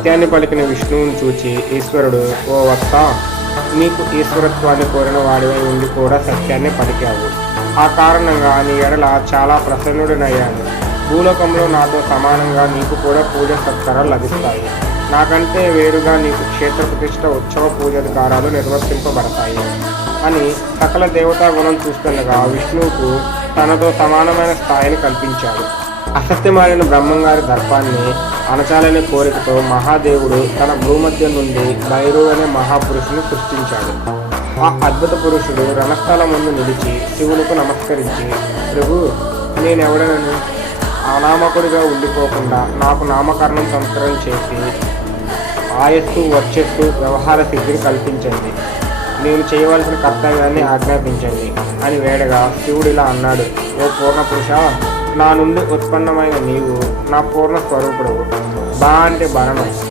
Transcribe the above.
సత్యాన్ని పలికిన విష్ణువుని చూచి ఈశ్వరుడు, ఓ వత్స, నీకు ఈశ్వరత్వాన్ని కోరిన వాడివై ఉండి కూడా సత్యాన్ని పలికావు. ఆ కారణంగా నీ ఎడల చాలా ప్రసన్నుడినయ్యాను. భూలోకంలో నాతో సమానంగా నీకు కూడా పూజ సత్కారాలు లభిస్తాయి. నాకంటే వేరుగా నీకు క్షేత్ర ప్రతిష్ట, ఉత్సవ పూజాధికారాలు నిర్వర్తింపబడతాయి అని సకల దేవతా గుణం చూస్తుండగా విష్ణువుకు తనతో సమానమైన స్థాయిని కల్పించాడు. అసత్యమారిన బ్రహ్మంగారి దర్పాన్ని అణచాలనే కోరికతో మహాదేవుడు తన భూమధ్యం నుండి భైరవు అనే మహాపురుషుని సృష్టించాడు. ఆ అద్భుత పురుషుడు రణస్థలం ముందు నిలిచి శివునికి నమస్కరించి, ప్రభు, నేనెవడనని అనామకుడిగా ఉండిపోకుండా నాకు నామకరణం సంస్కరణ చేసి ఆయస్సు, వర్చస్సు, వ్యవహార సిద్ధిని కల్పించండి. నేను చేయవలసిన కర్తవ్యాన్ని ఆజ్ఞాపించండి అని వేడగా శివుడు ఇలా అన్నాడు, ఓ పూర్ణ పురుష, నా నుండి ఉత్పన్నమైన నీవు నా పూర్ణ స్వరూపుడవు. బా అంటే భరణం,